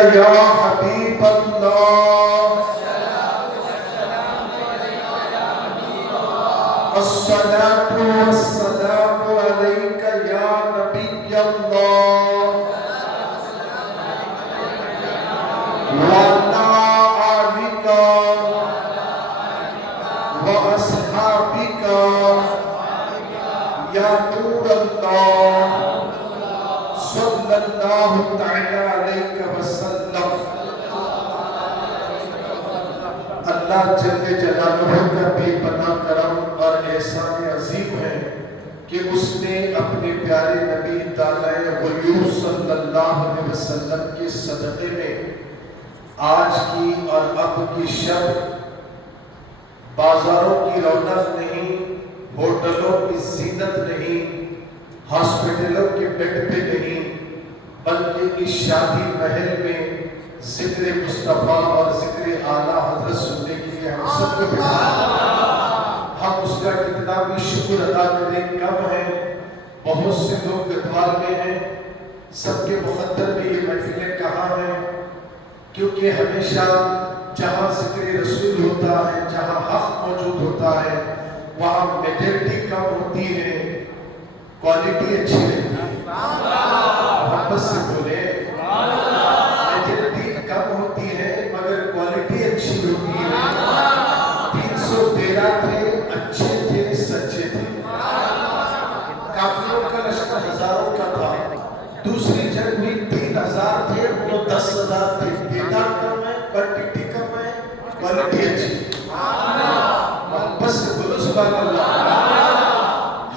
یا حبیب اللہ الصلاۃ والسلام علیک یا نبی اللہ وعلی آلک واصحابک یا نور اللہ صلی اللہ تعالی علیہ وسلم۔ اللہ جل جلالہ کا بے پناہ کرم اور احسان عظیم ہے کہ اس نے اپنے پیارے نبی طالع غیوب صلی اللہ علیہ وسلم کے صدقے میں آج کی اور اب کی شب بازاروں کی رونق نہیں، ہوٹلوں کی زینت نہیں، ہاسپٹلوں کے بیڈ پہ نہیں، بلکہ اس شادی محل میں ذکر مصطفیٰ اور ذکر اعلیٰ حضرت سننے کے لیے ہم سب کو بٹھایا۔ ہم اس کا کتنا بھی شکر ادا کریں کم ہے۔ بہت سے لوگ اتوار میں ہیں، سب کے مقدر میں یہ محفلیں کہاں ہیں؟ کیونکہ ہمیشہ جہاں ذکر رسول ہوتا ہے، جہاں حق موجود ہوتا ہے، وہاں میجورٹی کم ہوتی ہے، کوالٹی اچھی رہتی ہے۔ محبت سے بولے، میجورٹی کم ہوتی ہے مگر کوالٹی اچھی ہوتی ہے۔ 313 تھے، اچھے تھے، سچے تھے۔ کافروں کا لشکر ہزاروں کا تھا، دوسری جنگ میں 3000 تھے، وہ 10,000 تھے۔ تعداد کم ہے، کوانٹٹی کم ہے، کوالٹی اچھی۔ محبت سے بولو سبحان اللہ۔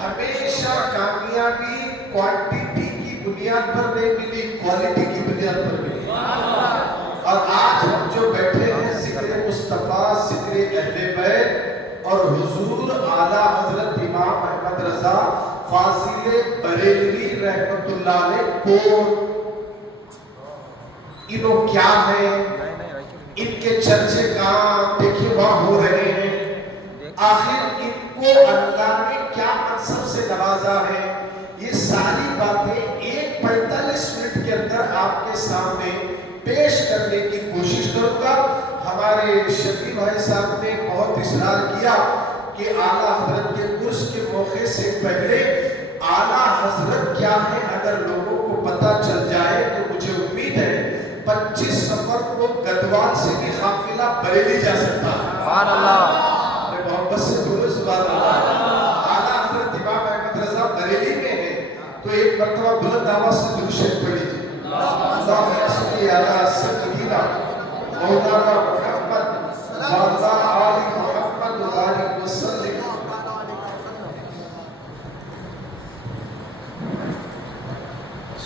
ہمیشہ کامیابی کوانٹٹی کی بنیاد پر نہیں ملی، کوالٹی کی بنیاد پر ملی۔ اور آج ہم جو بیٹھے ہیں ذکر مصطفیٰ، ذکر اہل بیت اور حضور اعلیٰ حضرت امام احمد رضا فاضل بریلوی رحمت اللہ علیہ کو انہوں کیا ہے، ان کے چرچے کہاں دیکھیں وہاں ہو رہے ہیں، آخر ان کو اللہ نے کیا منصب سے نوازا ہے، یہ ساری باتیں 45 منٹ کے اندر آپ کے سامنے پیش کرنے کی کوشش کروں گا۔ ہمارے شفیع بھائی صاحب نے بہت اصرار کیا کہ اعلیٰ حضرت کے عرس کے موقع سے پہلے اعلیٰ حضرت کیا ہے اگر لوگوں کو پتہ چل جائے تو مجھے امید ہے 25 سفر کو گدوال سے بھی قافلہ بریلی جا سکتا ہے۔ سبحان اللہ۔ میں محبت سے بولو سبحان اللہ۔ اعلیٰ حضرت امام احمد رضا بریلی میں ہے تو ایک مرتبہ بلند آواز سے درود شریف پڑھ لیجیے۔ اللہم صلی علی سیدنا مولانا محمد وعلی آل محمد وبارک وسلم۔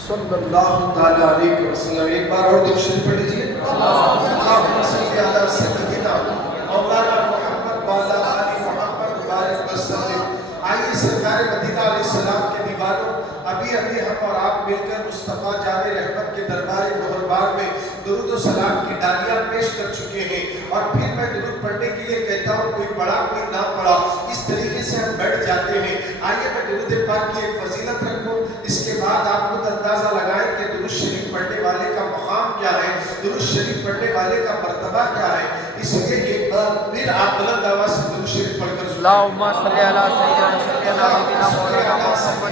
صلی اللہ تعالی علیہ وسلم۔ ایک بار اور درود شریف پڑھ لیجیے۔ اللہم صلی علی سیدنا مولانا محمد وعلی آل محمد وبارک وسلم۔ آئیے سرکار مدینہ علیہ السلام کے دیوانوں، ابھی ہم اور آپ مل کر مصطفیٰ جان رحمت کے دربار مہربان میں درود و سلام کی ڈالیاں پیش کر چکے ہیں، اور پھر میں درود پڑھنے کے لیے کہتا ہوں کوئی پڑھا کوئی نہ پڑھا، اس طریقے سے ہم بیٹھ جاتے ہیں۔ آئیے میں درود پاک کی ایک فضیلت رکھوں، اس کے بعد آپ خود اندازہ لگائیں کہ درود شریف پڑھنے والے کا مقام کیا ہے، درود شریف پڑھنے والے کا مرتبہ کیا ہے۔ اس لیے ایک بار پھر آپ بلند آواز سے درود شریف پڑھ کر اللہم صلی علی سیدنا مولانا محمد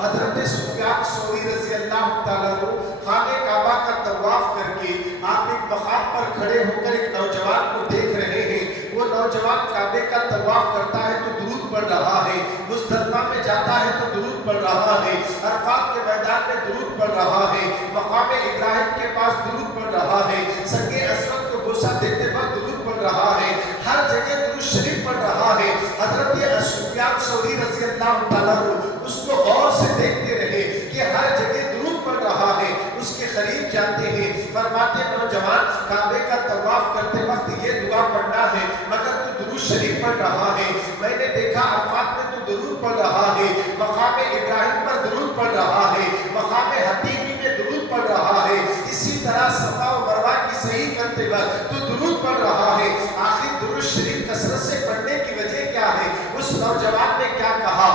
حضرت سفیان ثوری رضی اللہ تعالیٰ عنہ خانہ کعبہ کا طواف کر کے آپ ایک مقام پر کھڑے ہو کر ایک نوجوان کو دیکھ رہے ہیں۔ وہ نوجوان کعبے کا طواف کرتا ہے تو درود پڑھ رہا ہے، مزدلفہ میں جاتا ہے تو درود پڑھ رہا ہے، عرفات کے میدان میں درود پڑھ رہا ہے، مقام ابراہیم کے پاس درود پڑھ رہا ہے، سنگ اسود کو بوسہ دیتے وقت درود پڑھ رہا ہے، ہر جگہ درود شریف پڑھ رہا ہے۔ حضرت سفیان ثوری رضی اللہ تعالیٰ عنہ اس کو غور سے دیکھتے رہے کہ ہر جگہ درود پڑھ رہا ہے۔ اس کے قریب جاتے ہیں، فرماتے نوجوان کعبے کا طواف کرتے وقت یہ دعا پڑھنا ہے مگر تو درود شریف پڑھ رہا ہے، میں نے دیکھا عرفات میں تو درود پڑھ رہا ہے، مقام ابراہیم پر درود پڑھ رہا ہے، مقام حتیمی میں درود پڑھ رہا ہے، اسی طرح صفا و مروہ کی صحیح کرتے وقت تو درود پڑھ رہا ہے۔ آخر درود شریف کثرت سے پڑھنے کی وجہ کیا ہے؟ اس نوجوان نے کیا کہا؟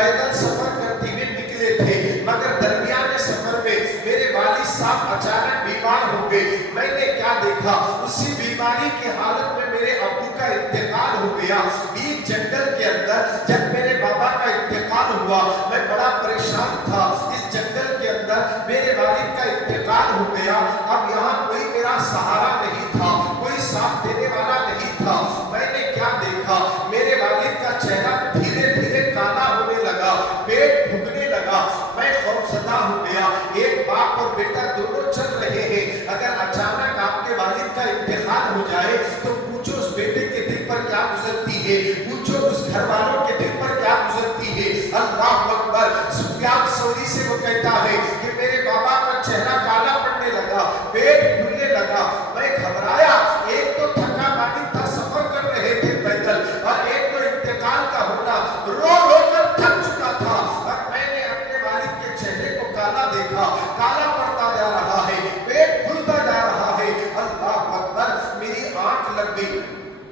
पैदल सफर करते हुए निकले थे, मगर दरमियाने सफर में मेरे वालिद साहब अचानक बीमार हो गए। मैंने क्या देखा, उसी बीमारी की हालत में मेरे अब्बू का इंतकाल हो गया। बीच जंगल के अंदर जब मेरे बाबा का इंतकाल हुआ, मैं बड़ा परेशान था। इस जंगल के अंदर मेरे वालिद का इंतकाल हो गया। अब यहाँ कोई मेरा सहारा नहीं था, कोई साथ देने वाला नहीं था। मैंने क्या देखा, मेरे वालिद का चेहरा धीरे धीरे काला होने लगा, पेट फूकने लगा। मैं खौफजदा हो गया। एक बाप और बेटा दोनों चल रहे हैं, अगर अचानक आपके वालिद का इंतकाल हो जाए तो पूछो उस बेटे के दिल पर क्या गुजरती है, पूछो उस घर वालों के दिल पर क्या गुजरती है। अल्लाह अकबर। सुफियान सौरी से वो कहता है कि मेरे बाबा का चेहरा काला पड़ने लगा, पेट फूलने लगा। मैं घबराया। एक तो थका मानी था, सफर कर रहे थे पैदल, और एक तो इंतकाल का होना, रो रो कर थक चुका था। और मैंने अपने वालिद के चेहरे को काला देखा, काला पड़ता जा रहा है, पेट फूलता जा रहा है। अल्लाह अकबर। मेरी आंख लग गई।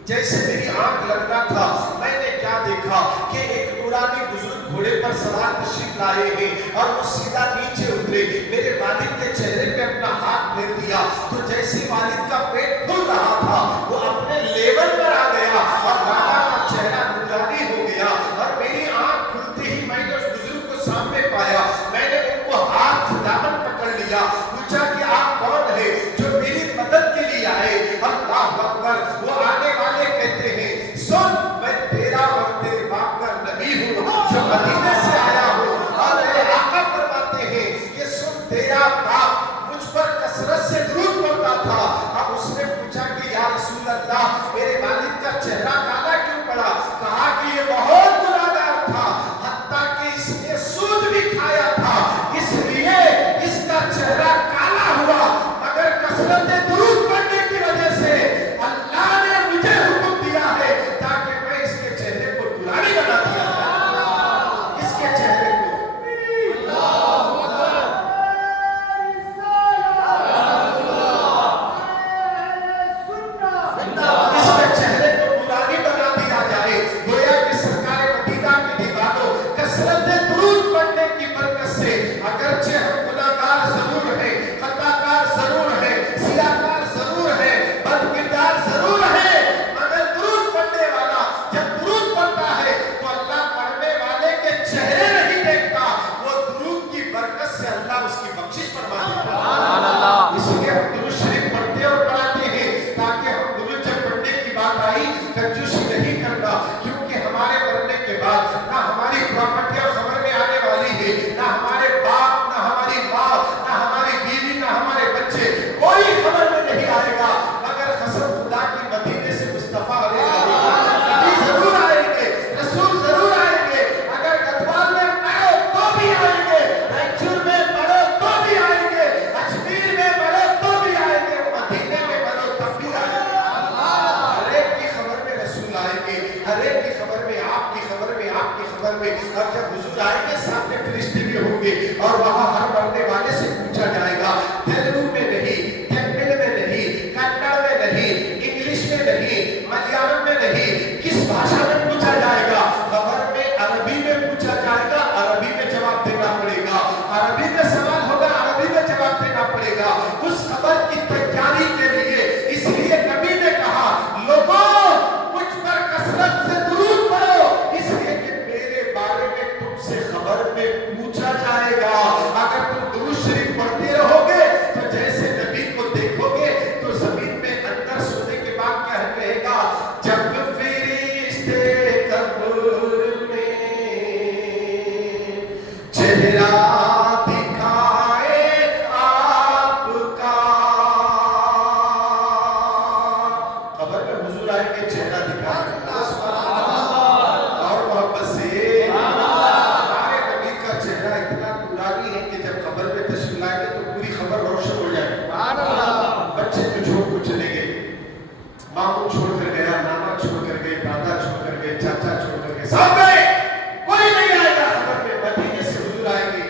जैसे मेरी आंख लगना था, मैंने क्या देखा कि एक नूरानी बुजुर्ग घोड़े पर सवार तशरीफ लाए हैं और वो सीधा नीचे उतरे। मेरे वालिद के चेहरे पे अपना हाथ फेर दिया तो जैसे वालिद का पेट फूल रहा था, वो अपने लेवल पर आ गया और बाबा का चेहरा नूरानी हो गया। और मेरी आंख खुलते ही मैंने उस बुजुर्ग को सामने पाया। मैंने उनको हाथ दामन पकड़ लिया, पूछा कि आप कौन है जो मेरी मदद के लिए आए। अल्लाह अकबर। वो आने वाले कहते हैं, सुन, मैं तेरा और तेरे बाप का नबी हूँ जो मदीने से आया हूँ। और मेरे आका फरमाते हैं कि सुन, तेरा बाप मुझ पर कसरत से दुरूद पढ़ता था। अब उसने पूछा कि या रसूल अल्लाह, मेरे वालिद का चेहरा काला क्यों पड़ा? कहा कि ये बहुत गुनाहगार था, हत्ता कि इसने सूद भी खाया था, इसलिए इसका चेहरा काला हुआ। मगर कसरत दुरूद पढ़ने की वजह से अल्लाह ने मुझे हुक्म दिया है ताकि मैं इसके चेहरे को नूरानी बना दिया जाए। इसके चेहरे को इसके चेहरे को नूरानी बना दिया जाए। गोया कि सरकार मदीना की दीवारों कसरत दुरूद पढ़ने की बरकत से अगरचे हम गुनाहगार जरूर हैं, खताकार जरूर हैं, सियाकार जरूर हैं, बदकिरदार जरूर है, मगर दुरूद पढ़ने वाला जब दुरूद पढ़ता है तो अल्लाह पढ़ने वाले के चेहरे नहीं देखता, वो दुरूद की बरकत से अल्लाह उसकी बख्शिश फरमा देता है। इसलिए हम दुरूद शरीफ पढ़ते और पढ़ाते हैं ताकि हम दुरूद जब पढ़ने की बात आई कंजूसी नहीं करना, क्योंकि हमारे मरने के बाद ना हमारी प्रॉपर्टियां खबर में आने वाली है, ना हमारे बाप, ना हमारी माँ, ना हमारी बीवी, ना हमारे बच्चे, कोई खबर में नहीं आएगा। मगर कसम खुदा की मदीने से मुस्तफा नबी जरूर आएंगे, रसूल जरूर आएंगे। अगर गढ़वाल में मरो तो भी आएंगे, रायचूर में मरो तो भी आएंगे, अजमेर में मरो तो भी आएंगे, मदीने में मरो तब भी आएंगे। हर एक की खबर में रसूल आएंगे, हर एक की खबर में, आपकी खबर में, आपकी खबर में। और जब हुजूर आएंगे सामने फरिश्ते भी होंगे और वहां हर मरने वाले से पूछा जाएगा, तेलुगु में नहीं, तमिल में नहीं, कन्नड़ में नहीं, इंग्लिश में नहीं, मलयालम में नहीं, किस भाषा में पूछा जाएगा? खबर में अरबी में पूछा जाएगा, अरबी में जवाब देना पड़ेगा। अरबी में सवाल होगा, अरबी में जवाब देना पड़ेगा। उस खबर की तैयारी के लिए इसलिए नबी ने कहा, लोगों मुझ पर कसरत से दुरूद पढ़ो, इसलिए कि मेरे बारे में तुमसे खबर में पूछा जाएगा। अगर तुम दुरूद शरीफ पढ़ते रहोगे तो जैसे नबी को देखोगे तो जमीन में अंदर सोने के बाद क्या कहेगा, जब फरिश्ते कब्र में चेहरा दिखाए आपका। खबर में हुजूर आएंगे, चेहरा दिखाएंगे और मोहब्बत से। हमारे नबी का चेहरा इतना नूरानी है कि जब खबर में तशरीफ लाएंगे तो पूरी खबर रोशन हो जाएगी। बच्चे तो छोड़ कर चले गए, मामू छोड़ कर गया, नाना छोड़ कर गए, दादा छोड़ कर गए, चाचा छोड़ कर गए, सब गए, कोई नहीं आएगा खबर में। मदीने से हुजूर आएंगे,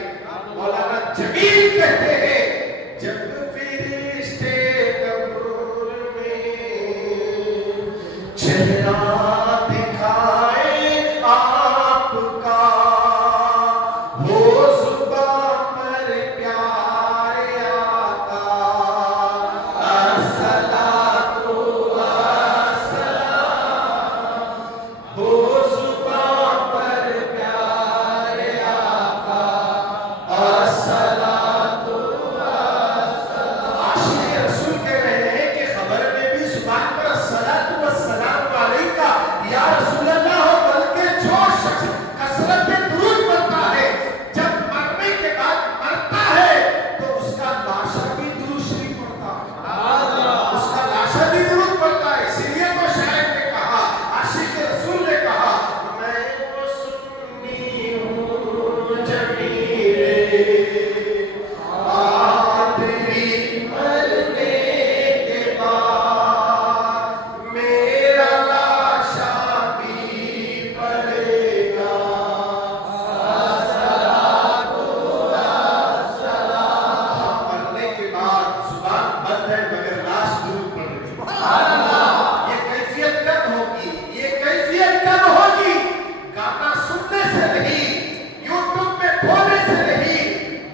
کھولنے سے نہیں،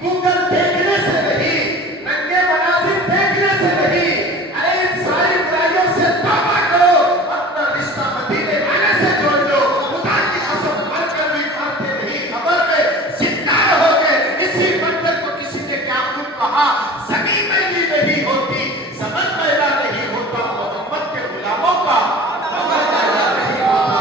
گوگل دیکھنے سے نہیں، ننگے مناظر دیکھنے سے نہیں، ارے ان ساری برائیوں سے توبہ کرو، اپنا رشتہ مدینے والے سے جوڑ لو، خدا کی قسم مر کر بھی مرتے نہیں، قبر میں زندہ رہو گے۔ اسی منظر کو کسی نے کیا خوب کہا، زمین میلی نہیں ہوتی، زمن میلا نہیں ہوتا، محمد کے غلاموں کا عمل میلا نہیں ہوتا۔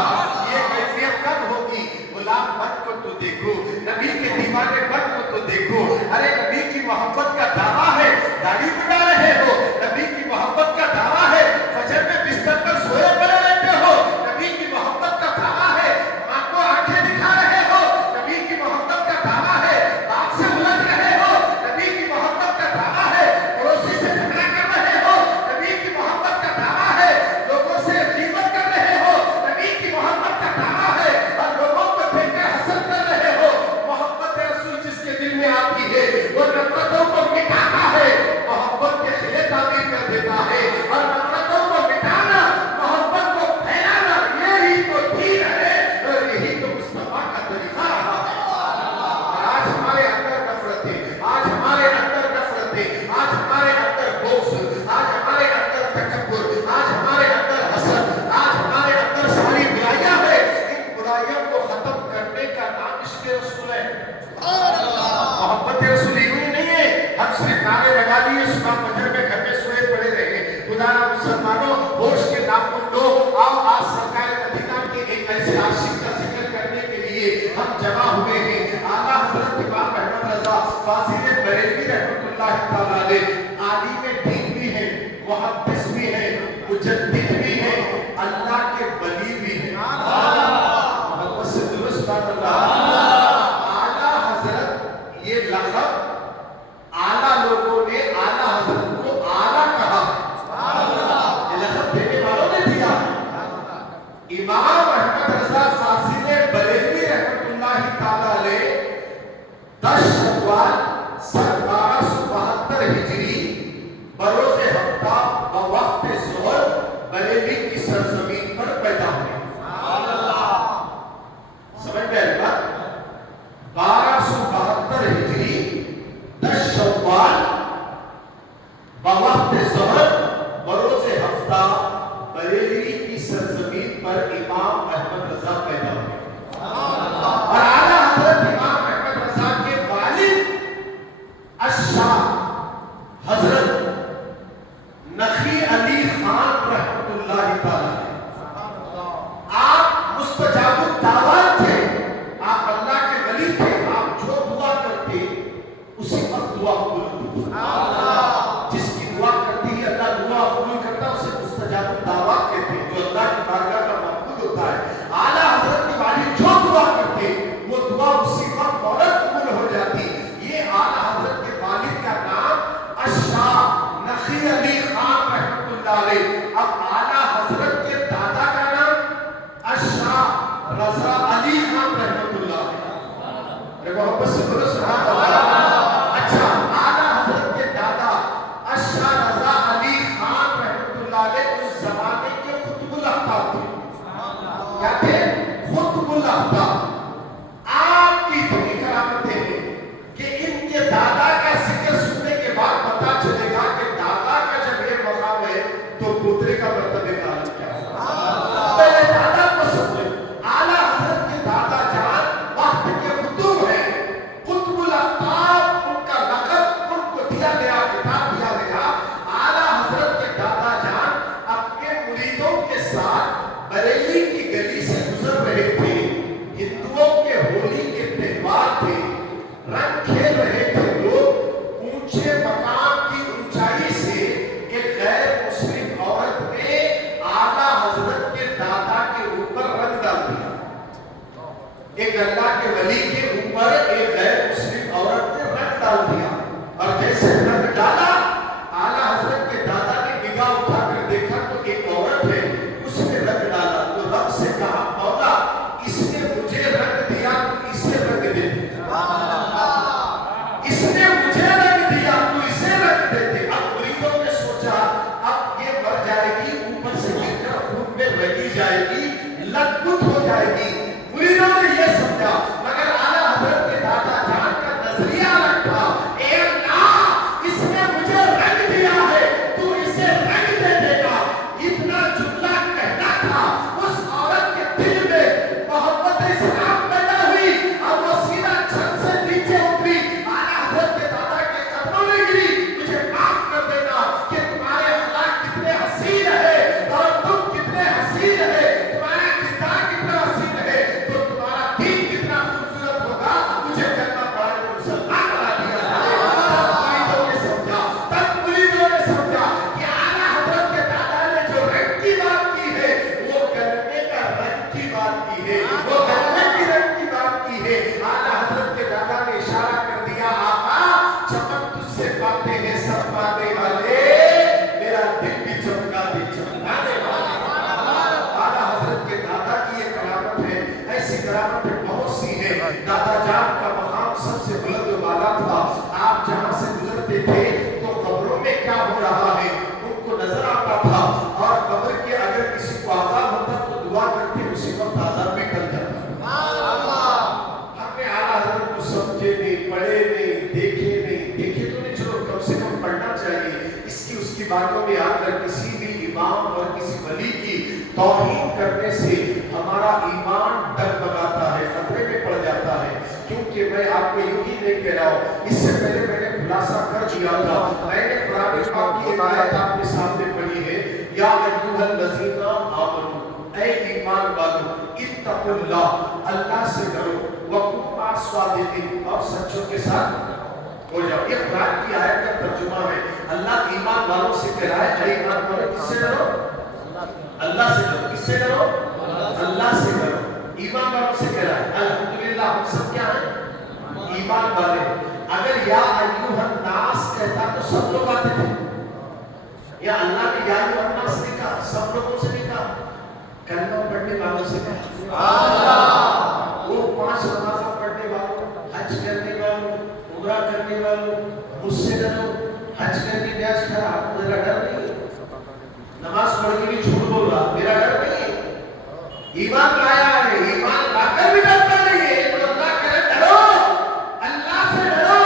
یہ کیفیت کب ہوگی؟ غلام بن کو تو دیکھو، نبی کے دیوانے بن کو تو دیکھو، ارے نبی کی محبت کا دعویٰ ہے، داڑھی بنا رہے ہو، نبی کی محبت کا دعویٰ ہے، فجر میں بستر پر سوئے پڑے رہتے ہو، نبی کی محبت کا دعویٰ ہے، ماں کو آنکھیں دکھا رہے ہو، نبی کی محبت کا دعویٰ ہے، باپ سے الجھ رہے ہو، نبی کی محبت کا دعویٰ ہے، پڑوسی سے جھگڑا کر رہے ہو، نبی کی محبت کا دعویٰ ہے، لوگوں سے غیبت کر رہے ہو، نبی کی محبت کا دعویٰ ہے، اور لوگوں کو دیکھ کے حسد کر رہے ہو۔ محبت رسول جس کے دل میں آتی ہے وہ نفرتوں کو مٹاتا ہے، محبت کے قلعے تعمیر کر دیتا ہے، اور نفرتوں کو مٹانا، محبت کو پھیلانا، یہی تو دین ہے اور یہی تو مصطفیٰ کا طریقہ رہا ہے۔ اور آج ہمارے اندر نفرتیں، آج ہمارے اندر نفرتیں، آج ہمارے اندر بغض، آج ہمارے اندر تکبر، آج ہمارے اندر حسد، آج ہمارے اندر ساری برائیاں ہیں۔ ان برائیوں کو ختم کرنے کا نام عشق رسول ہے۔ محبت رسول یوں ہی نہیں ہے ہم صرف نعرے لگا دیے، صبح فجر میں گھر میں سوئے پڑے رہے۔ خدا را مسلمانوں، ہوش کے ناخن لو، آؤ آج سرکار مدینہ کے ایک ایسے عاشق کا ذکر کرنے کے لیے ہم جمع ہوئے ہیں۔ اعلیٰ حضرت امام احمد رضا فاضل بریلوی رحمۃ اللہ تعالیٰ علیہ عالم دین بھی ہے، محدث بھی ہے، مجدد بھی ہے، اللہ کے ولی بھی ہے۔ محبت سے درست بات اللہ۔ اعلیٰ حضرت یہ لقب اعلیٰ لوگوں نے اعلیٰ حضرت کو اعلیٰ کہا، یہ لقب دینے والوں نے دیا۔ امام احمد رضا فاضل بریلوی رحمۃ اللہ تعالیٰ علیہ 10 شوال سن 1272 ہجری بروز ہفتہ بوقت ظہر بریلی کی سرزمین پر پیدا ہوئے۔ سمجھ گئے بات؟ 1272 ہجری 10 شوال بوقت ظہر بروز ہفتہ بریلی کی سرزمین پر امام احمد رضا پیدا ہوئے۔ اور اعلیٰ حضرت امام احمد رضا کے والد الشاہ حضرت نقی علی خان رحمۃ اللہ تعالیٰ آپ مستجاب الدعوات تھے، آپ اللہ کے ولی تھے، آپ جو دعا کرتے اسی وقت دعا قبول ہوتی۔ جس کی دعا کرتی ہے اللہ دعا قبول کرتا، اسے مستجاب الدعوات کہتے ہیں، جو اللہ کی بارگاہ کا مقبول ہوتا ہے۔ اعلیٰ حضرت کے والد جو دعا کرتے وہ دعا اسی وقت فوراً قبول ہو جاتی۔ یہ اعلیٰ حضرت کے والد کا نام الشاہ نقی علی خان رحمۃ اللہ علیہ۔ اب اعلیٰ حضرت کے دادا کا نام الشاہ رضا علی خان رحمۃ اللہ علیہ۔ محبت سے بولو سبحان اللہ۔ اچھا، اعلیٰ حضرت کے دادا الشاہ رضا علی خان رحمۃ اللہ علیہ اس زمانے کے خطب الاحباب تھے۔ کیا تھے؟ خطب الاحباب۔ آپ کی اتنی کرامتیں ہیں کہ ان کے دادا کا ذکر سننے کے بعد پتا چلے گا کہ دادا کا جب یہ مقام ہے تو پوترے کا مرتبہ کا حال کیا ہے۔ پہلے دادا کو سمجھے۔ اعلیٰ حضرت کے دادا جان وقت کے خطوب ہیں، خطب दादा जान का मकाम सबसे बुलंद वाला था। आप जहां से गुजरते थे तो कब्रों में क्या हो रहा है उनको नजर आता था, और कब्र के अगर किसी को आजाब होता तो दुआ करते उसी वक्त आजाब में टल जाता। हमने आला हज़रत को समझे नहीं, पढ़े नहीं, देखे तो नहीं, चलो कम से कम पढ़ना चाहिए। इसकी उसकी बातों में आकर किसी भी इमाम और किसी वली की तौहीन करने से हमारा ईमान डगमगाता है, खतरे में पड़ जाता है। क्योंकि मैं आपको यूं ही नहीं कह रहा हूं, इससे पहले मैंने खुलासा कर दिया था। मैंने कुरान पाक की एक आयत आपके सामने पढ़ी है, या अय्युहल्लज़ीना आमनू, ऐ ईमान वालों, इत्तकुल्लाह, अल्लाह से डरो, वकुनू मअस-सादिकीन, और सच्चों के साथ हो जाओ। ये कुरान की आयत का तर्जुमा है। अल्लाह ईमान वालों से कह रहा है, ऐ ईमान वालों, किससे डरो? अल्लाह से डरो। किससे डरो? अल्लाह से डरो। ईमान वालों से कह रहा है। अल्हम्दुलिल्लाह हम सब क्या हैं? ईमान वाले। अगर या अय्युहन नास कहता तो सब लोग आते थे, या अल्लाह ने या अय्युहन नास नहीं कहा, सब लोगों से नहीं कहा, कलमा पढ़ने वालों से कहा। वो 5 नमाज़ पढ़ने वालों, हज करने वालों, उम्रा करने वालों, मुझसे डरो। हज करके ब्याज खराब, मेरा डर नहीं, नमाज पढ़ के भी झूठ बोल रहा, मेरा डर नहीं। ईमान लाया है, ईमान लाकर भी डरता नहीं है। तो अल्लाह कहे डरो, अल्लाह से डरो।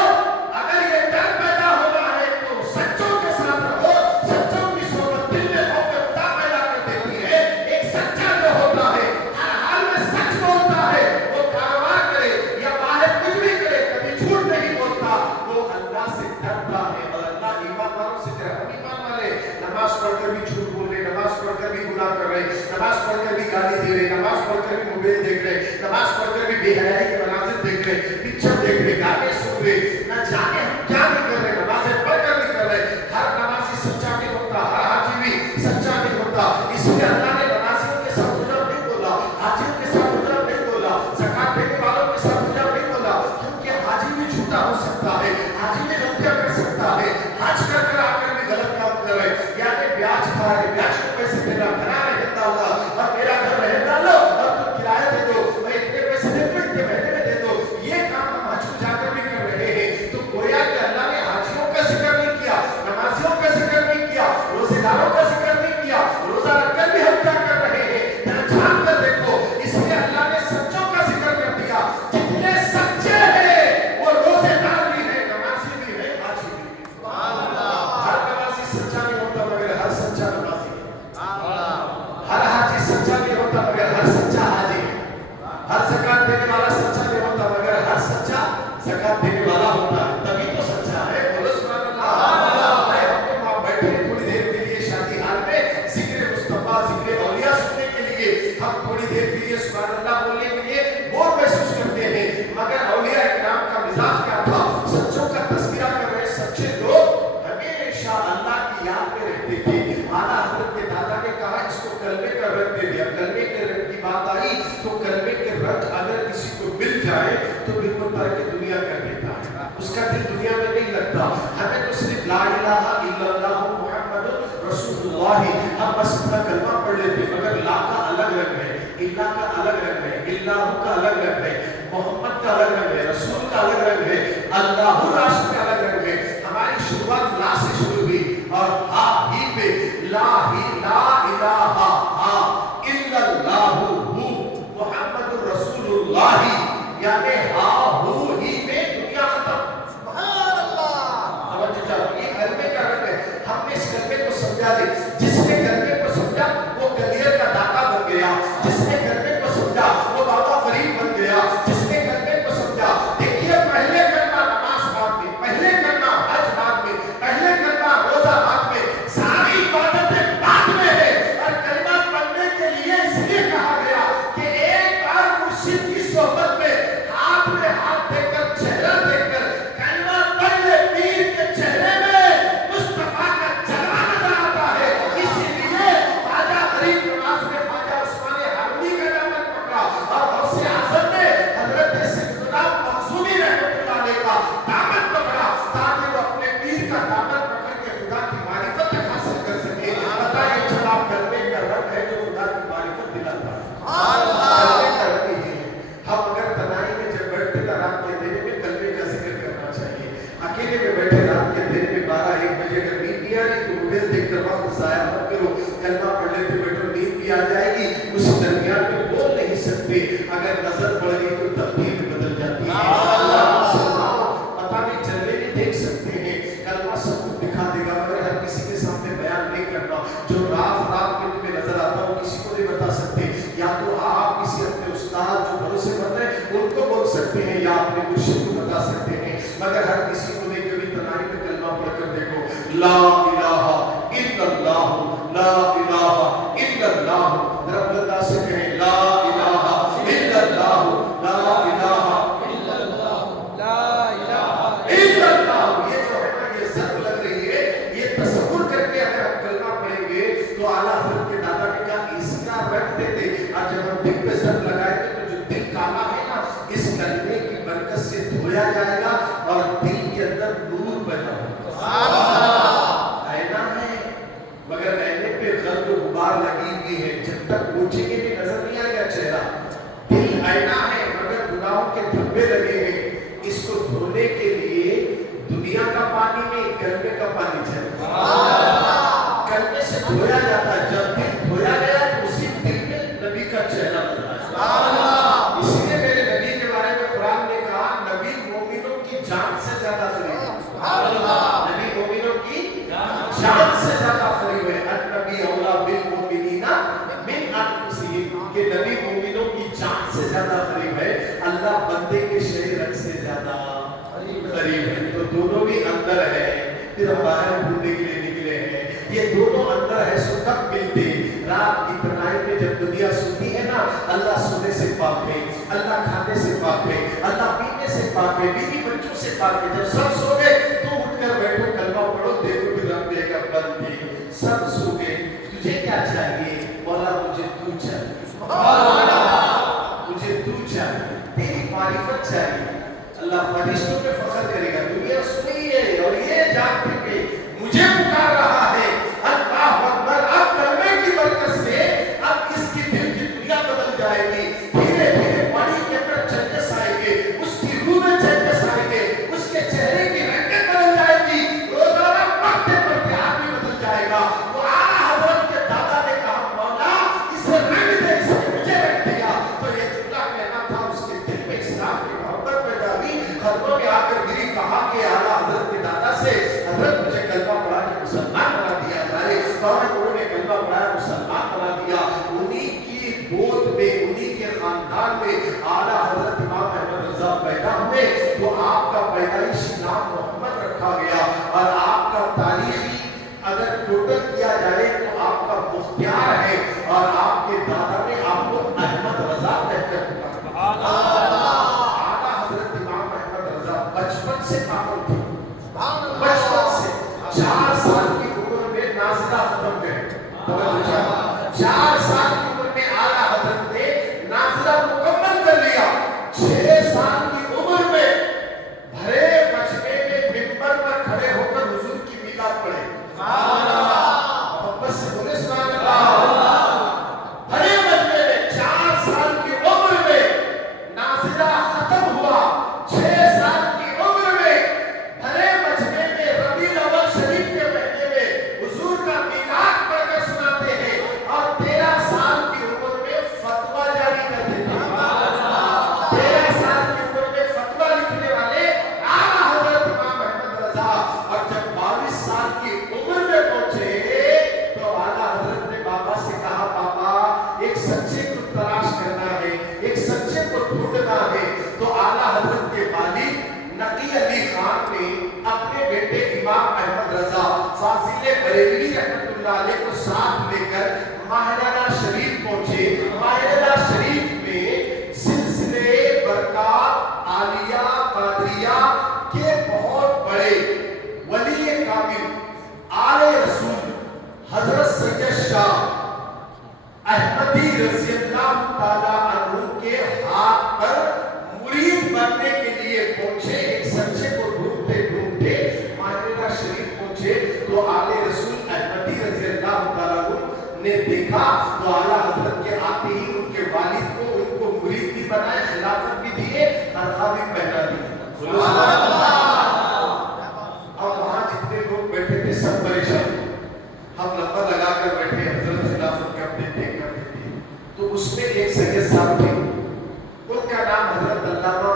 अगर ये डर पैदा होना है तो सच्चों के साथ रहो। सच्चों की सोबत दिल में खौफ खुदा पैदा कर देती है। एक सच्चा जो होता है हर हाल में सच बोलता है, वो कारोबार करे या बाहर कुछ भी करे, कभी झूठ नहीं बोलता, वो अल्लाह से डरता है। और अल्लाह ईमान वालों से कह, हम ईमान वाले नमाज पढ़कर भी झूठ बोल रहे, नमाज पढ़कर भी गुनाह कर रहे, नमाज पढ़कर भी गाली दे रहे, नमाज पढ़कर भी मोबाइल देख रहे, नमाज पढ़कर भी बेहयाई के मनाज़िर देख रहे, पिक्चर देख रहे, गाने सुन रहे, न जाने हम क्या नहीं कर रहे, नमाज़ें पढ़कर नहीं कर रहे। हर नमाज़ी सच्चा नहीं होता, हर हाजी भी सच्चा नहीं होता। इसलिए अल्लाह ने नमाज़ियों के साथ जुर्म नहीं बोला, हाजियों के साथ जुर्म नहीं बोला, ज़कात देने वालों के साथ जुर्म नहीं बोला, क्योंकि हाजी भी झूठा हो सकता है, हाजी भी गलतियां कर सकता है, हज कर आकर भी गलत काम कर रहे, यानी ब्याज खा रहे, ब्याज को पैसे देना, घरा रहता होगा और मेरा घर रह डालो और तुम किराया दे दो, मैं इतने पैसे दे दो, इतने महीने में दे दो, ये काम हम हज को जाकर भी कर रहे हैं। तो गोया कि अल्लाह ने हाजियों का जिक्र नहीं किया, नमाजियों का जिक्र नहीं किया, रोजेदारों का जिक्र नहीं किया, रोजा रखकर भी हम क्या कर रहे हैं, जान कर देखो। इसलिए अल्लाह ने सच्चों का जिक्र कर दिया। जितने सच्चे हैं वो रोजेदार भी है, नमाजी भी है, हाजी भी है। हर नमाजी सच्चा नहीं होता मगर हर सच्चा नमाजी है। हर हाजी सच्चा नहीं होता मगर हर सच्चा हाजी है। हर ज़कात देने वाला सच्चा नहीं होता मगर हर सच्चा ज़कात देने वाला होता है, तभी तो सच्चा है। बोलो सुभान अल्लाह। हम तो वहां बैठे थोड़ी देर के लिए शादी हाल में जिक्र मुस्तफा, जिक्र औलिया सुनने के लिए, हम थोड़ी देर के लिए सुभान अल्लाह बोलने के लिए बोर महसूस करते हैं, मगर औलिया इकराम का मिजाज क्या था? सच्चों का तज़किरा कर रहे सच्चे लोग हमेशा अल्लाह की याद में रहते थे। आला हज़रत के दादा ने कहा इसको कलमे का रंग दे दिया। कलमे के रंग की बात आई तो कलमे के रंग अगर किसी को मिल जाए तो बिल्कुल तरह की दुनिया कर देता है, उसका दिल दुनिया में नहीं लगता। हमें तो सिर्फ ला इलाहा इल्लल्लाह मुहम्मदुर रसूलुल्लाह, हम बस इतना कलमा पढ़ लेते, मगर ला का अलग रंग है, इल्ला का अलग रंग है, इल्लाह का अलग रंग है, मोहम्मद का अलग रंग है, रसूल का अलग रंग है, अल्लाह राष्ट्र का अलग रंग है। हमारी शुरुआत ला से शुरू हुई और हा ही पे ला ही ला इलाहा हा इल्लल्लाहु हु मुहम्मदुर रसूलुल्लाह, यानी हा हु ही में दुनिया खत्म। सुभान अल्लाह। अब ये कलमे का रंग है। हमने इस कलमे को समझा दे, जिसने कलमे को समझा वो कलियर का दाता बन गया, जिसने कलमे को समझा वो बाबा फरीद बन गया, जिसने कलमे को समझा। देखिए पहले कलमा नमाज बाद में, पहले कलमा हज बाद में, पहले कलमा रोजा बाद में, सारी इबादतें बाद में है। और कलमा पढ़ने के लिए इसलिए कहा गया कि एक बार मुर्शिद की सोहबत में हाथ देकर चेहरा देखकर कलमा पढ़ ले, पीर के चेहरे में मुस्तफा का जलवा नजर आता है। इसी اپنے مرشد کو بتا سکتے ہیں، مگر ہر کسی کو نہیں کبھی تنہائی میں کلمہ پڑھ کر دیکھو، لا الہ الا اللہ، لا الہ الا اللہ، رب اللہ سے کہیں لا الہ الا اللہ، لا الہ الا اللہ، لا الہ الا اللہ۔ یہ جو ہے نا یہ ضرب لگ رہی ہے، یہ تصور کر کے اگر ہم کلمہ پڑھیں گے تو اعلیٰ حضرت کے دادا نے کہا اس کا رکھ دیتے، اور جب ہم دل پہ ضرب لگائیں گے تو جو دل کالا ہے نا اس کلمے کی برکت سے دھویا جائے گا اور دل کے اندر نور پیدا ہوگا۔ آئینہ ہے مگر آئینے پہ غلط و غبار لگی ہوئی ہے، جب تک پوچھیں گے بھی نظر نہیں آئے گا چہرہ۔ دل آئینہ ہے مگر گناہوں کے دھبے لگے ہیں، اس کو دھونے کے لیے دنیا کا پانی نہیں کلمے کا پانی چاہیے، کلمے سے دھویا جاتا ہے۔ جب دل دھویا گیا تو اسی دل میں نبی کا چہرہ بنا ہے۔ اسی لیے میرے نبی کے بارے میں قرآن نے کہا نبی مومنوں کی جان سے زیادہ قریب ہے، نبی مومنوں کی جان سے زیادہ قریب ہے۔ النبی اولا بالمؤمنین من انفسہم، کہ نبی مومنوں کی جان سے زیادہ قریب ہے، اللہ بندے کے شریعت سے زیادہ قریب ہے۔ تو دونوں بھی اندر ہے، پھر ہم باہر ڈھونڈنے کے لیے نکلے ہیں، یہ دونوں اندر ہے، سو کب ملتے؟ رات کی تنہائی میں جب دنیا سوتی ہے نا، اللہ سونے سے پاک ہے، اللہ کھانے سے پاک ہے، اللہ پینے سے پاک ہے، بیوی بچوں سے پاک ہے۔ جب سب سو گئے تو اٹھ کر بیٹھو کلمہ پڑھو، دیکھو بھی رب دے گا بندے سب سو گئے، تجھے کیا چاہیے؟ مولا مجھے تو چاہیے، مجھے تو چاہیے، تیری معرفت چاہیے۔ اللہ فرشتوں پہ فخر کرے گا، دنیا سنی ہے اور یہ جانتے کہ مجھے پکار رہا ہے، اللہ اکبر۔ اب کلمے کی برکت سے اب اس کی دل کی دنیا بدل جائے گی، دھیرے دھیرے پانی کے اندر چینجز آئیں گے، اس کی روح میں چینجز آئیں گے، اس کے چہرے کی رنگیں بدل جائے گی، روزانہ پڑھتے پڑھتے آدمی بدل جائے گا۔ تو اعلیٰ حضرت کے دادا نے کہا مولا اسے رنگ دے، اس نے مجھے رنگ دیا۔ تو یہ جملہ کہنا تھا، اس کے دل میں اسلام کی محبت پیدا ہوئی، خطبوں میں آ کر گری، کہا کہ اعلیٰ حضرت کے دادا سے حضرت مجھے کلمہ پڑھا کے مسلمان بنا دیا جائے، انہوں نے کلمہ پڑھایا مسلمان بنا دیا۔ انہی کی گود میں، انہی کے خاندان میں اعلیٰ حضرت امام احمد رضا پیدا ہوئے، تو آپ کا پیدائشی نام محمد رکھا گیا، اور آپ کا تاریخی اگر ٹوٹل کیا جائے تو آپ کا مختار ہے، اور آپ کے دادا نے آپ کو احمد رضا کہہ کر پکارا۔ اعلیٰ حضرت امام احمد رضا بچپن سے پاگل تھے، بچپن سے 4 سال کی عمر میں نازلہ ختم گئے، 4 سال کی عمر میں اعلیٰ حضرت نے نازلہ مکمل کر لیا، 6 سال کی عمر میں بھرے مجمع میں منبر پر کھڑے ہو کر حضور کی میلاد پڑھے، محبت سے بولے سبحان اللہ۔ بھرے مجمع میں 4 سال کی عمر میں نازلہ ختم ہوا، 6 سال کی عمر میں بھرے مجمع میں ربیع الاول شریف کے مہینے میں حضور کا میلاد پڑھ کر سناتے ہیں، اور 13 سال کی عمر میں فتویٰ جاری کر دیتے ہیں۔ 13 سال کی عمر میں فتویٰ لکھنے والے اعلیٰ حضرت امام احمد رضا، اور جب 22 سال کی عمر میں پہنچے تو اعلیٰ حضرت نے بابا سے کہا بابا ایک سچے کو تلاش کرنا ہے، ایک سچے کو ڈھونڈنا ہے۔ تو اعلیٰ حضرت کے والد نقی علی خان نے اپنے بیٹے امام احمد رضا فاضل بریلوی رحمۃ اللہ علیہ کو ساتھ لے کر ماہرانہ شریف پہنچے۔ ماہرانہ شریف میں سلسلے برکات عالیہ قادریہ کے بہت بڑے ولی کامل آل رسول حضرت سید شاہ احمدی رضی اللہ تعالیٰ عنہ کے ہاتھ پر مرید بننے کے لیے پہنچے، ایک سچے کو ڈھونڈتے ڈھونڈتے ماہرانہ شریف پہنچے، تو آل رسول احمدی رضی اللہ تعالیٰ عنہ نے دیکھا، تو اعلیٰ حضرت کے آتے ہی ان کے والد کو ان کو مرید بھی بنائے، خلافت بھی دیے، خرخہ بھی پہنا دی۔ اب وہاں جتنے لوگ بیٹھے تھے سب پریشان، ہم لمبا لگا کر بیٹھے، حضرت خلافت کب دیتے کب دیتے۔ تو اس میں ایک سید صاحب تھے، ان کا نام حضرت علامہ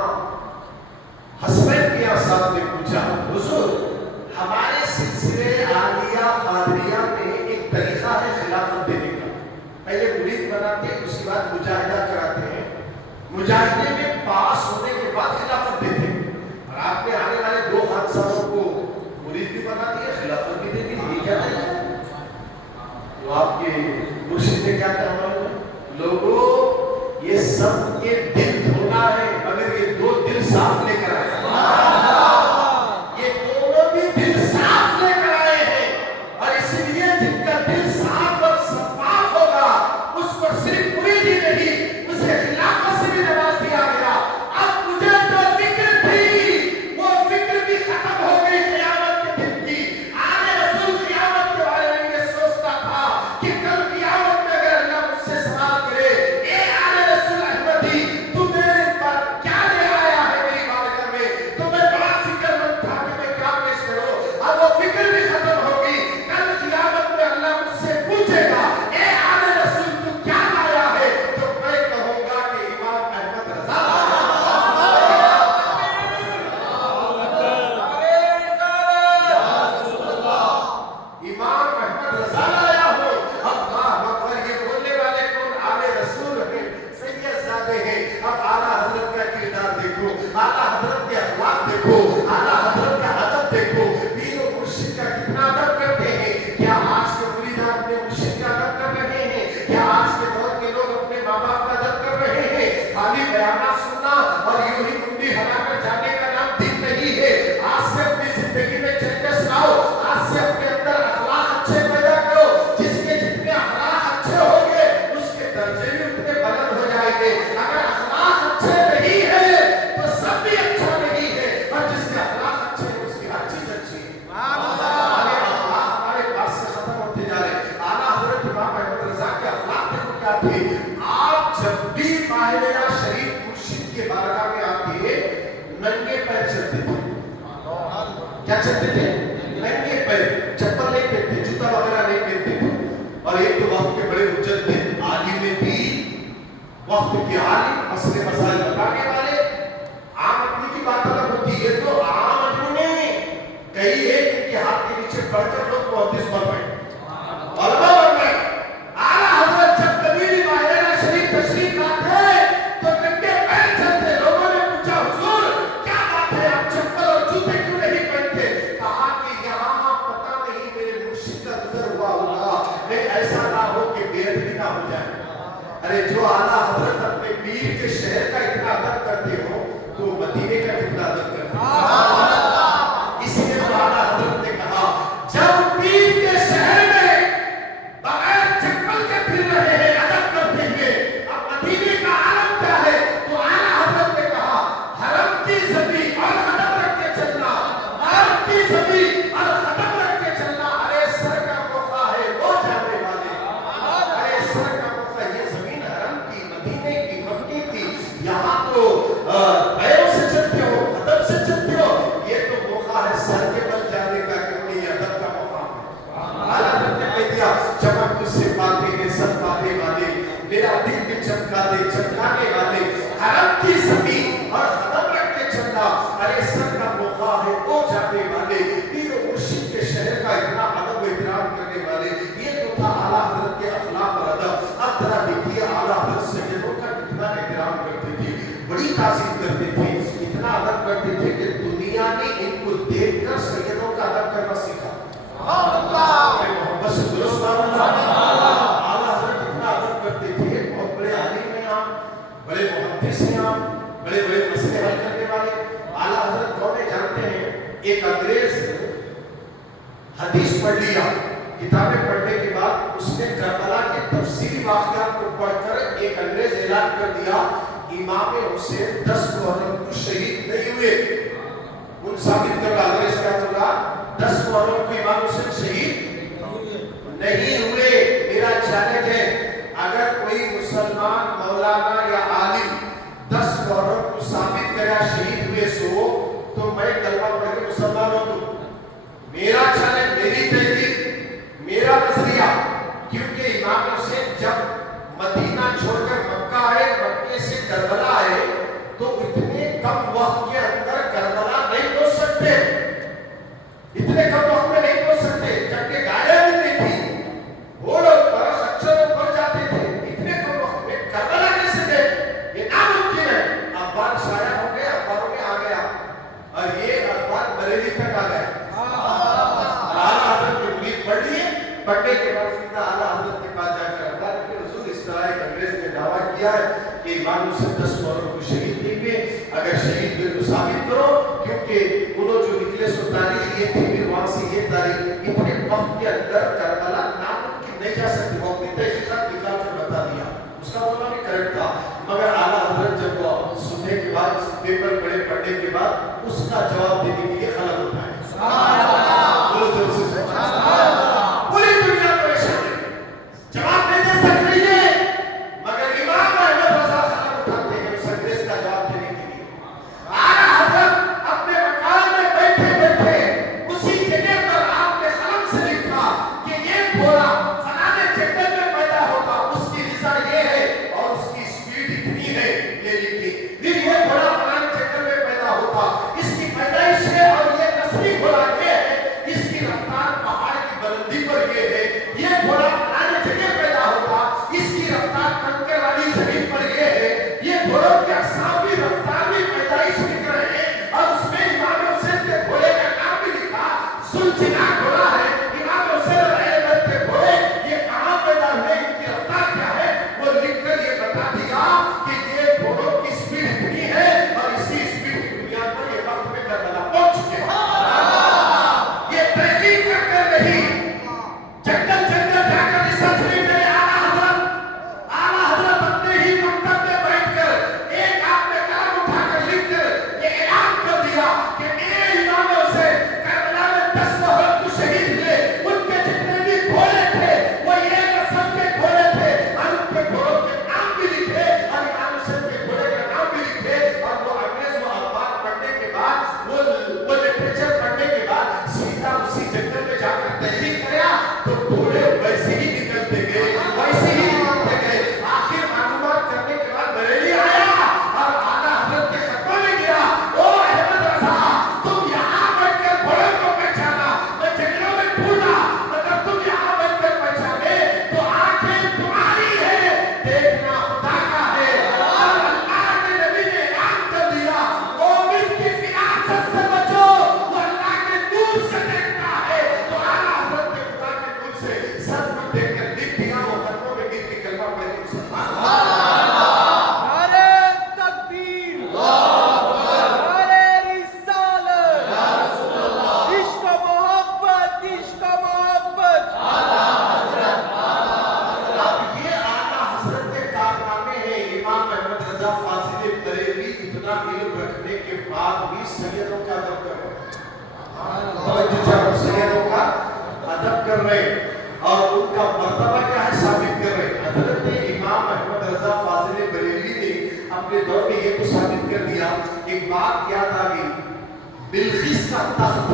حسنین میاں صاحب نے پوچھا حضور ہمارے سلسلے عالیہ قادریہ میں ایک طریقہ ہے خلافت دینے کا، क्या कहा लोगों, ये सब ये दिल धोना है, मगर ये दो दिल साफ लेकर आए, ये दोनों भी दिल साफ लेकर आए हैं। और इसलिए जिनका दिल साफ और शफाफ होगा उसको सिर्फ पूरी ही नहीं, उसे खिलाफत से भी नवाज दिया गया। अब मुझे जो फिक्र थी वो फिक्र भी खत्म हो गई क़यामत के दिन की। आने रसूल क़यामत के बारे में ये सोचता था कि कल क़यामत में अगर अल्लाह मुझसे सवाल करे, ए आने रसूल अहमदी, तू मेरे पास क्या ले आया है मेरी बारगाह में, तो मैं बड़ा फिक्रमंद था कि मैं क्या पेश करूं। अब वो फिक्र भी खत्म हो गई। कल क़यामत में अल्लाह मुझसे पूछेगा, ए आने रसूल तू क्या लाया है, तो मैं कहूंगा कि इमाम अहमद रज़ा इमाम अहमद रज़ा लाया हो। अल्लाह अकबर, ये बोलने वाले कौन? आले रसूल हैं, सैयद ज़ादे हैं। अब आला हज़रत का किरदार देखो, आला हज़रत के अखलाक देखो, आला हज़रत का अदब देखो। पीर और मुर्शिद का कितना अदब करते हैं। क्या आज के मुरीद अपने मुर्शिद का अदब कर रहे हैं? क्या आज के दौर के लोग अपने माँ बाप का अदब कर रहे हैं? खाली बयाना सुनना और यूं ही मुंडी हिलाकर जाने का नाम दिन नहीं है। आज से अपनी जिंदगी में चेंजेस लाओ, आज से अपने अंदर अखलाक अच्छे पैदा करो। जिसके जितने अखलाक अच्छे होंगे उसके दर्जे भी उतने बुलंद हो जाएंगे। अगर अखलाक अच्छे नहीं है तो सब भी अच्छा नहीं है, और जिसके अखलाक अच्छे हैं उसकी हर चीज अच्छी है। हमारे अखलाक हमारे पास से खत्म होते जा रहे हैं। आला हज़रत इमाम अहमद रज़ा के अखलाक देखो क्या थे। आप जब भी माहिरा शरीफ मुर्शिद के बारगाह में आके नंगे पैर चलते थे। क्या चलते थे? नंगे पैर, चप्पल नहीं पहनते, जूता वगैरह नहीं पहनते थे। और एक तो वक्त के बड़े उज्जत थे, आलिम दीन, वक्त के आलिम, मसले मसाइल बताने वाले। आम आदमी की बात अलग होती है, तो आम आदमी ने कई एक इनके हाथ के नीचे पढ़कर लोग मुहद्दिस बन गए, उलमा बन गए। आला हज़रत जब कभी भी माहिरा शरीफ तशरीफ लाते तो नंगे पैर चलते। लोगों ने पूछा, हुजूर क्या बात है, आप चप्पल और जूते क्यों नहीं पहनते? कहा कि यहाँ पता नहीं मेरे मुर्शिद का गुजर हुआ होगा, कहीं ऐसा ना हो कि बेअदबी ना हो जाए। अरे जो आला हज़रत अपने पीर के शहर का इतना अदब करते हो तो मदीने का कितना अदब करते हो। इसलिए तो आला हज़रत ने कहा, जब पीर के शहर में बगैर चप्पल के फिर रहे हैं, अदब करते हुए, अब मदीने का आलम क्या है? तो आला हज़रत ने कहा, हरम की ज़मीन और अदब रख के चलना, हरम की ज़मीन और अदब रख के चलना। अरे सर का मौका है वो जाने वाले, अरे सर का मौका, ये ज़मीन हरम की, मदीने की, मक्के की, यहाँ तो पैरों से चलते हो, अदब से चलते हो। ये तो मौका है सर के बल जाने का, क्योंकि ये अदब का मौका है। आला हज़रत ने कह दिया, चमक तुझसे पाते हैं सब पाने वाले, मेरा दिल भी चमका दे चमकाने वाले, हरम की ज़मीन और अदब रख के चलना। अरे सर का मौका है वो जाने वाले, पीर और मुर्शिद के शहर का इतना अदब एहतराम करने वाले। ये तो था आला हज़रत के अखलाक और अदब। अब जरा देखिए आला हज़रत सैयदों का कितना एहतराम करते थे, बड़ी ताज़ीम करते थे, इतना अदब करते थे कि दुनिया ने इनको देखकर सैयदों का अदब करना सीखा। मोहब्बत से दुरुस्त आला हज़रत इतना अदब करते थे। बहुत बड़े आलिम हैं आप, बड़े मुहद्दिस हैं आप, बड़े बड़े मसले हल करने वाले। आला हज़रत कौन है जानते हैं? एक अंग्रेज हदीस पढ़ लिया, किताबें पढ़ने के बाद उसने करबला के तफसीली वाक़यात को पढ़कर एक अंग्रेज ऐलान कर दिया, इमाम हुसैन 10 मुहर्रम को शहीद नहीं हुए। उन साबित कर अंग्रेज क्या बोला, 10 मुहर्रम को इमाम हुसैन शहीद नहीं हुए। मेरा चैलेंज है, अगर कोई मुसलमान मौलाना या आलिम 10 मुहर्रम को साबित करा शहीद हुए सो, तो मैं कलमा पढ़ के मुसलमान हो दूं। मेरा चैलेंज, मेरी तहरीर, मेरा नजरिया, क्योंकि इमाम हुसैन जब मदीना छोड़कर मक्का आए, मक्के से करबला आए, तो इतने कम वक्त के अंदर करबला नहीं पहुंच सकते, इतने कम वक्त में नहीं पहुंच सकते, जबकि गाड़ियां भी नहीं थी, घोड़ों पर खच्चरों पर जाते थे। इतने कम वक्त में करबला कैसे गए? ये नामुमकिन है। अखबार शाया हो गया, अखबारों में आ गया, और ये अखबार बरेली तक आ गया। आला हज़रत के मुरीद पढ़ लिए, पढ़ने के बाद सीधा आला हज़रत के पास जाकर अखबार के हुजूर से 10 औरों को शहीद देंगे। अगर शहीद हुए तो साबित करो, क्योंकि उन्होंने जो निकले सो तारीख ये थी, फिर वहां से ये तारीख, इतने वक्त के अंदर करबला नामुमकिन नहीं जा सकती। वो अपनी तहकीकात निकाल कर बता दिया, उसका बोलना भी करेक्ट था। मगर आला हजरत जब वो सुनने के बाद, पेपर पढ़ने के बाद उसका जवाब देने के लिए खलल उठाए। पूरी दुनिया परेशान है, जवाब नहीं दे सक रही है, मगर इमाम अहमद रजा खलल उठाते हैं उस अंग्रेज का जवाब देने के लिए। आला हजरत अपने मकान में बैठे बैठे उसी जगह पर आपने कलम से लिखा कि ये घोड़ा फलाने जंगल में पैदा होगा, उसकी रिजा ये है और उसकी स्पीड इतनी है, ये लिखी। फिर ये घोड़ा फलाने जंगल में पैदा होगा, इसकी पैदाइश है और ये नस्ली घोड़ा ये है, इसकी रफ्तार पहाड़ की बुलंदी पर ये है। ये घोड़ा फलाने जगह पैदा होगा, इसकी रफ्तार कंकर वाली जमीन पर ये है। ये घोड़ों के अक़साम भी, रफ्तार भी, पैदाइश लिख रहे हैं और उसमें इमाम हुसैन के घोड़े का नाम भी लिखा, सुलझना घोड़ा है। इमाम हुसैन रहमत के घोड़े ये कहाँ पैदा हुए, इनकी रफ्तार क्या है, वो लिखकर ये बता दिया कि ये घोड़ों की स्पीड इतनी है और इसी स्पीड की बुनियाद पर ये वक्त में करबला पहुंच चुके हैं। ये तहकीक करके नहीं, जंगल जंगल जाकर रिसर्च नहीं करे। आला हजरत अपने ही मकतब में बैठकर एक आपने कलम उठाकर लिखकर ये ऐलान कर दिया कि मेरे इमाम हुसैन करबला में 10 लोगों को शहीद हुए, उनके जितने भी घोड़े थे वो ये नस्ल के घोड़े थे और उनके घोड़ों के नाम भी लिखे और इमाम हुसैन के घोड़े का नाम भी लिखे। और वो अंग्रेज वो अखबार पढ़ने के बाद, वो लिटरेचर पढ़ने के बाद सीधा उसी जंगल में जाकर तहरीक किया, तो घोड़े वैसे ही निकलते गए, वैसे ही निकलते गए। आखिर मालूमात करने के बाद बरेली आया और आला हजरत के खतों में गिरा, ओ अहमद रजा, तुम यहाँ बैठकर घोड़े को पहचाना, मैं जंगलों में ढूंढा, मतलब तुम यहाँ बैठकर पहचाने तो आंखें तुम्हारी है, देखना खुदा का है। और अल्लाह के नबी ने ऐलान कर दिया, मोमिन की फिरासत से बचो, वो अल्लाह के नूर से देखता है। तो आला हजरत ने खुदा के नूर से सब कुछ देखकर लिख दिया, वो खतों में गिर के कलमा पढ़े मुसलमान। नारे तकबीर, नारे रिसालत, इश्क मोहब्बत, इश्क मोहब्बत। अब ये आला हजरत के कारनामे हैं। इमाम अहमद रजा फाजिल बरेलवी इतना इल्म रखने के बाद भी सैयदों का अदब कर रहे हैं। तवज्जो चाहो, सैयदों का अदब कर रहे हैं और उनका मर्तबा क्या है साबित कर रहे हैं। हजरत इमाम अहमद रजा फाजिल बरेलवी ने अपने दौर में ये तो साबित कर दिया। एक बात याद आ गई, बिल्किस का तख्त,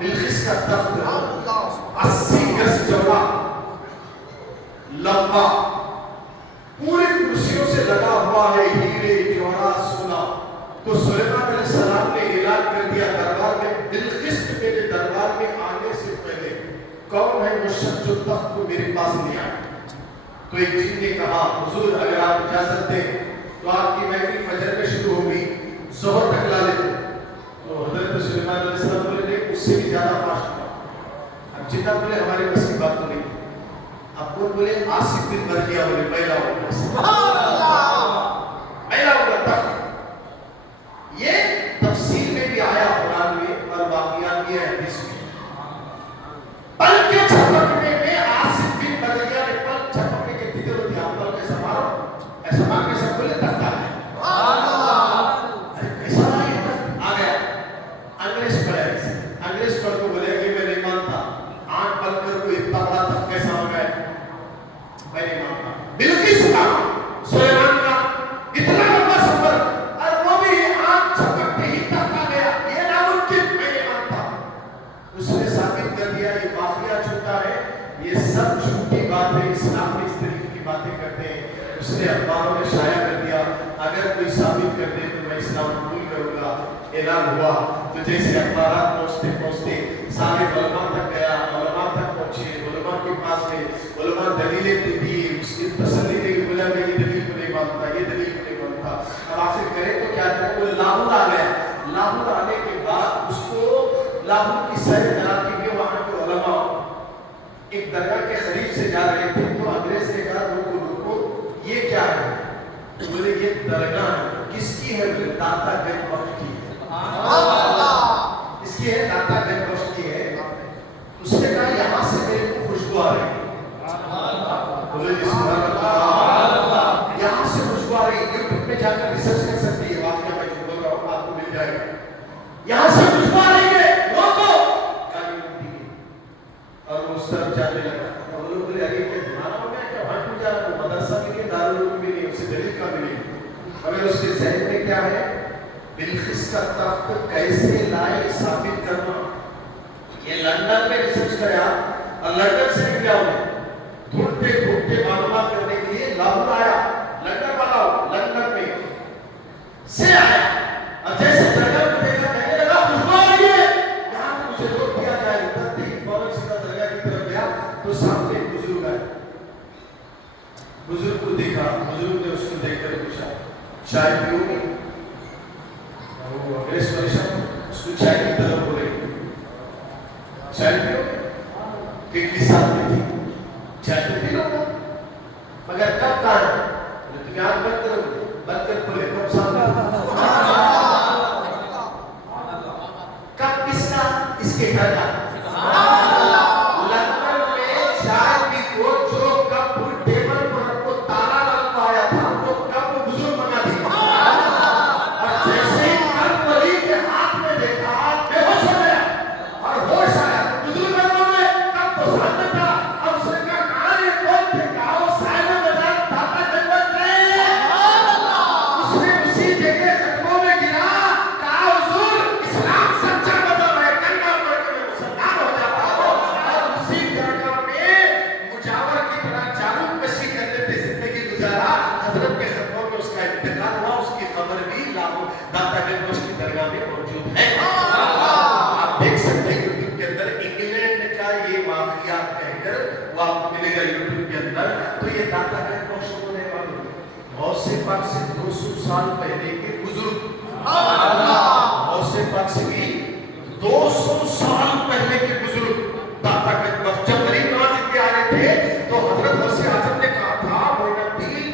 बिल्किस का तख्त 80 गज चौड़ा, लंबा, पूरी कुर्सियों से लगा हुआ है, हीरे जवाहरात सोना। तो सुलेमान अलैहिस्सलाम ने ऐलान कर दिया दरबार में, बिल्किस मेरे दरबार में आने से पहले कौन है वो शख्स जो तख्त को मेरे पास ले आए। तो एक जिन ने कहा, हुजूर अगर आप इजाजत दें तो आपकी महफिल फजर में शुरू होगी, ज़ोहर तक ला लेते। तो हजरत सुलेमान अलैहिस्सलाम बोले नहीं, उससे भी ज्यादा फास्ट हुआ। अब जितना बोले हमारे बस की बात तो नहीं। अब कौन बोले, आसिफ बिन बरकिया बोले पहला होगा तख्त। ये तफसीर में भी आया कुरान में और वाक़ियात भी है हदीस में। पल के झपकने में आसिफ बिन बरकिया ने पल झपकने के कितने होती है, पल कैसा मारो ऐसा मार के सब बोले तख्त आ गया। अरे कैसा आ गया, अंग्रेज पढ़े, अंग्रेज पढ़ को बोले कि मैं नहीं मानता, आंख बंद कर कोई इतना बड़ा तख्त कैसा हो गया, मैं नहीं मानता। बिल्किस का, सुलेमान का इतना लंबा सफर और वो भी आंख झपकते ही तक आ गया, ये नामुमकिन, मैं नहीं मानता। उसने साबित कर दिया ये वाक़िया झूठा है, ये सब झूठी बात है, इस्लाम में इस तरीके की बातें करते हैं। उसने अखबारों में शाया कर दिया, अगर कोई साबित कर दे तो मैं इस्लाम कबूल करूंगा। ऐलान हुआ तो जैसे अखबारात पहुंचते पहुंचते सारे उलमा तक गया, उलमा तक पहुंचे, उलमा के पास गए, उलमा दलीलें दी, उसकी तसल्ली दे के बोला मैं ये दलील को नहीं मानता, ये दलील को नहीं मानता। अब आखिर करे तो क्या करें, वो लाहौर आ गया। लाहौर आने के बाद उसको लाहौर की सैर कराती हुई वहां के उलमा एक दरगाह के करीब से जा रहे थे, तो अंग्रेज ने कहा रुको रुको, ये क्या है? बोले ये दरगाह किसकी है? बोले दाता गंज बख्श की है। इसकी है, दाता गंज बख्श की है। उसने कहा यहाँ से मेरे को खुशबू आ रही है। बोले जी सुभान अल्लाह, यहाँ से खुशबू आ रही है। यूट्यूब में जाकर रिसर्च कर सकती है, वाकई मैं जो बोल रहा हूँ आपको मिल जाएगा। यहाँ से खुशबू आ रही है, रोको। और वो उस तरफ जाने लगा। और वो लोग बोले अरे क्या तुम्हारा हो गया क्या? वहाँ क्यों जा रहा है? मदरसा भी नहीं, दारुल उलूम भी नहीं, उसे दलील का मिली। मगर उसके ज़हन में क्या है? बिल्किस का तख्त कैसे लाए साबित करना। ये लंदन में रिसर्च कराया और लंदन से भी क्या हुआ? ढूंढते ढूंढते मालूमात करने के लिए लाहौर आया। लंदन वाला लंदन में से आया और जैसे जगह को देखा कहने लगा खुशबू आ रही है, यहाँ पे मुझे रोक दिया जाए। उतरते ही फौरन सीधा दरगाह की तरफ गया तो सामने एक बुजुर्ग आया। बुजुर्ग को देखा, बुजुर्ग ने उसको देखकर पूछा चाय पियोगे? वो अंग्रेज परेशान, उसको चाय की तलब हो रही। चाय पियोगे? कितनी साल में थी? चाय तो पी लो, मगर कब कहा? तुम याद बंद करो, बंद कर बोले कब सामने? कब? किसका? इसके घर का। लंदन में चाय की को जो कप टेबल पर रखो ताला लगवाया था, वो कप बुजुर्ग बना दी। और जैसे ही कप वली के हाथ में देखा, बेहोश हो गया और होश आया। बुजुर्ग ने कप तो सामने था, अब उसने कहा कहाँ ये कौन थे? कहा वो साहिब बाजार दाता गंज बख्श रहे हैं। उसने उसी जगह खतरों में गिरा, कहा हुजूर इस्लाम सच्चा मतलब है, कलमा पढ़ के मैं मुसलमान हो जाता हूँ। और उसी जगह में मुजावर की तरह जारूक कशी कर लेते जिंदगी गुजारा। हजरत के खतरों में उसका इंतकाल हुआ। उसकी कब्र भी लाहौर दाता गंज बख्श की दरगाह में मौजूद है। आप देख सकते हैं यूट्यूब के अंदर इंग्लैंड का ये वाकयात कहकर वो आपको मिलेगा यूट्यूब के अंदर। तो ये दाता गंज बख्श होने वाले गौसे पाक से 200 साल पहले के बुजुर्ग, गौसे पाक से भी 200 साल पहले के बुजुर्ग दाता गंज बख्श जब गरीब नवाज के आ रहे थे तो हजरत गौसे आजम ने कहा था मोइनुद्दीन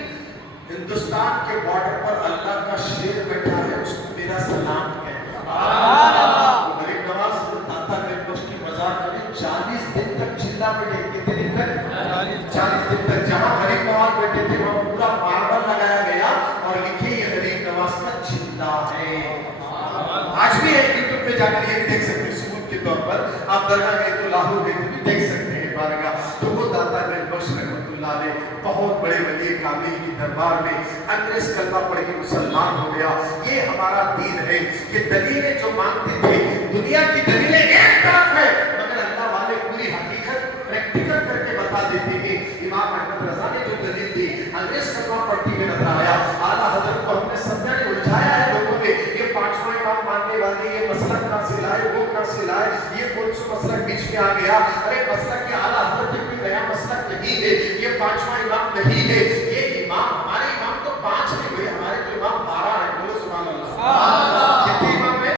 हिंदुस्तान के बॉर्डर पर अल्लाह का शेर बैठा है, उसको मेरा सलाम कहना। गरीब नवाज दाता गंज बख्श की मज़ार में 40 दिन तक चिल्ला बैठे। कितने दिन तक? 40 दिन तक। जहाँ गरीब नवाज बैठे थे वहाँ पूरा मार्बल लगाया गया और लिखे ये गरीब नवाज का चिल्ला है। आज भी है, यूट्यूब पे जाकर ये भी देख सकते हैं सबूत के तौर पर। आप दरगाह गए तो लाहौर गए तो भी देख सकते हैं बारगाह। तो वो दाता गंज बख्श रहमतुल्लाह अलैह बहुत बड़े वली कामिल की दरबार में अंग्रेज कलमा पढ़ के मुसलमान हो गया। ये हमारा दीन है कि दलीलें जो मानते थे, दुनिया की दलीलें एक तरफ है मगर अल्लाह वाले पूरी हकीकत प्रैक्टिकल करके बता देते हैं। इमाम अहमद रजा ने जो दलील दी, अंग्रेज कलमा पढ़ती हुए नजर आया। आला हजरत को हमने समझाने उलझाया है लोगों ने। ये पांचवा इमाम मानने वाले ये मसलक कहाँ से लाए, वो कहाँ से लाए, ये कौन सा मसलक बीच में आ गया? अरे मसलक के आला हजरत कोई नया मसलक नहीं है, ये पांचवा इमाम नहीं है।